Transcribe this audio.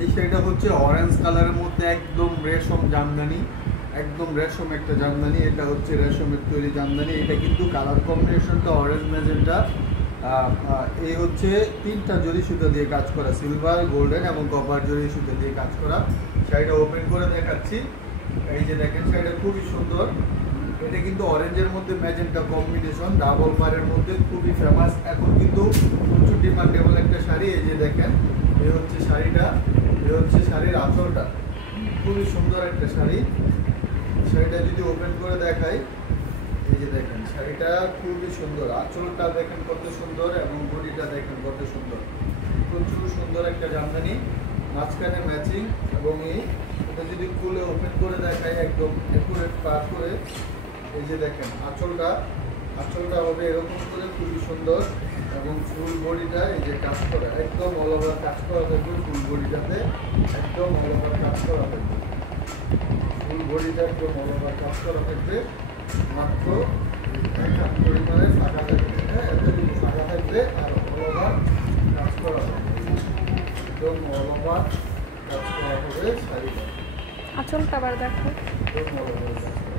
এই শাড়িটা হচ্ছে অরেঞ্জ কালারের মধ্যে একদম রেশম জামদানি, একদম রেশম একটা জামদানি। এটা হচ্ছে রেশমের তৈরি জামদানি। এটা কিন্তু কালার কম্বিনেশনটা অরেঞ্জ ম্যাজেন্টা। এই হচ্ছে 3টা জরি সুতা দিয়ে কাজ করা, সিলভার, গোল্ডেন এবং কপার জরি সুতা দিয়ে কাজ করা। শাড়িটা ওপেন করে দেখাচ্ছি। এই যে দেখেন, শাড়িটা খুবই সুন্দর। এটা কিন্তু অরেঞ্জের মধ্যে ম্যাজেন্টা কম্বিনেশন, ডাবল বারের মধ্যে খুবই ফেমাস। এখন কিন্তু প্রচুর ডিমান্ডেবল একটা শাড়ি। এই যে দেখেন, এই হচ্ছে শাড়িটা, এই হচ্ছে শাড়ির আঁচলটা। খুবই সুন্দর একটা শাড়ি। শাড়িটা যদি ওপেন করে দেখাই, এই যে দেখেন, শাড়িটা খুবই সুন্দর। আঁচলটা দেখেন কত সুন্দর এবং বডিটা দেখেন কত সুন্দর। প্রচুর সুন্দর একটা জামদানি, মাঝখানে ম্যাচিং। এবং এটা যদি খুলে ওপেন করে দেখাই একদম একুরেট পার করে, এই যে দেখেন আঁচলটা, আঁচলটা হবে এরকম করে, খুবই সুন্দর। এবং ফুল বডিটা এই যে কাজ করা, একদম অল ওভার কাজ করা থাকবে। ফুল বডিটাতে একদম অল ওভার কাজ করা থাকবে। ফুল বডিটা একদম অল ওভার কাজ করা থাকবে। মাত্র এক পরিমাণে ফাঁকা থাকবে, হ্যাঁ, এতটুকু ফাঁকা থাকবে। আর অল ওভার কাজ করা হবে, একদম অল ওভার কাজ করা হবে শাড়িটা। আঁচলটা আবার দেখো। একদম অল ওভার কাজ করা।